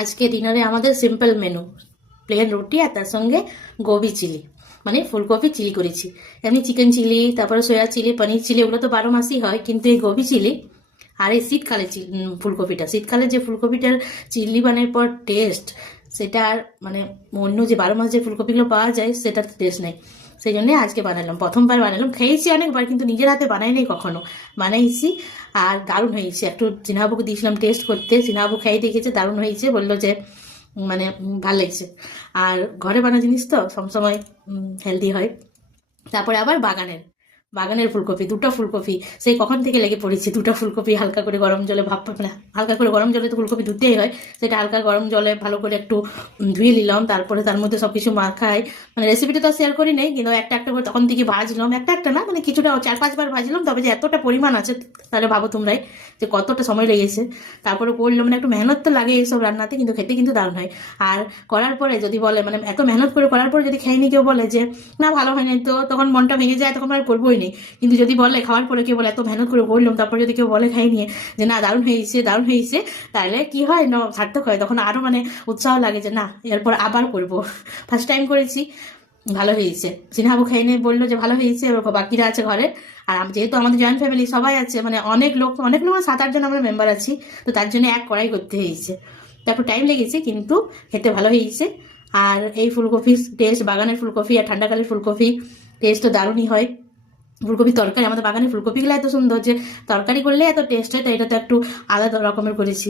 আজকে ডিনারে আমাদের সিম্পল মেনু, প্লেন রুটি আর তার সঙ্গে গোবি চিলি, মানে ফুলকপি চিলি করেছি। এমনি চিকেন চিলি, তারপরে সয়া চিলি, পনির চিলি, ওগুলো তো 12 মাসই হয়, কিন্তু এই গোবি চিলি আর এই শীতকালে ফুলকপিটা, শীতকালে যে ফুলকপিটার চিলি বানানোর পর টেস্ট, সেটা আর মানে অন্য যে 12 মাস যে ফুলকপিগুলো পাওয়া যায় সেটার টেস্ট নেই। সেই জন্যে আজকে বানালাম, প্রথমবার বানালাম, খেয়েছি অনেকবার কিন্তু নিজের হাতে বানাই নাই কখনো, বানাইছি। আর দারুণ হয়েছে, একটু চিনাবাবুকে দিয়েছিলাম টেস্ট করতে, চিনাবাবু খেয়ে দেখেছে, দারুণ হয়েছে, বললো যে মানে ভালো লাগছে। আর ঘরে বানানো জিনিস তো সবসময় হেলদি হয়। তারপরে আবার বাগানের বাগানের ফুলকপি, দুটো ফুলকপি সেই কখন থেকে লেগে পড়েছি, দুটো ফুলকপি হালকা করে গরম জলে মানে হালকা করে গরম জলে তো ফুলকপি ধুতেই হয়, সেটা হালকা গরম জলে ভালো করে একটু ধুয়ে নিলাম, তারপরে তার মধ্যে সব কিছু মাখাই। মানে রেসিপিটা তো শেয়ার করি নাই, কিন্তু একটা একটা করে তখন থেকে ভাজলাম, একটা একটা না মানে কিছুটা 4-5 বার ভাজলাম, তবে যে এতটা পরিমাণ আছে তাহলে ভাবো তোমরাই যে কতটা সময় লেগেছে। তারপরে করলো, মানে একটু মেহনত তো লাগে এইসব রান্নাতে, কিন্তু খেতে কিন্তু দারুণ হয়। আর করার পরে যদি বলে, মানে এত মেহনত করে করার পরে যদি খেয়ে নি কেউ বলে যে না ভালো হয়নি, তো তখন মনটা ভেঙে যায়, তখন আর করবোই নেই। কিন্তু যদি বলে খাওয়ার পরে কেউ বলে এত মেহনত করে করলাম, তারপর যদি কেউ বলে খাই নিয়ে যে না দারুণ হয়েছে দারুণ হয়েছে, তাহলে কি হয় না সার্থক হয়, তখন আরো মানে উৎসাহ লাগে যে না এরপর আবার করব। ফার্স্ট টাইম করেছি, ভালো হয়েছে। সিনহাবু খাই নিয়ে বললো যে ভালো হয়েছে, এবার বাকিরা আছে ঘরে। আর যেহেতু আমাদের জয়েন্ট ফ্যামিলি সবাই আছে, মানে অনেক লোক মানে 7-8 জন আমরা মেম্বার আছি, তো তার জন্য এক কড়াই করতে হয়েছে। তারপর টাইম লেগেছে, কিন্তু খেতে ভালো হয়েছে। আর এই ফুলকপির টেস্ট, বাগানের ফুলকপি আর ঠান্ডাকালের ফুলকপি টেস্ট তো দারুণই হয়। ফুলকপির তরকারি, আমাদের বাগানের ফুলকপিগুলো এত সুন্দর যে তরকারি করলে এত টেস্ট হয়, তো এটা তো একটু আলাদা রকমের করেছি।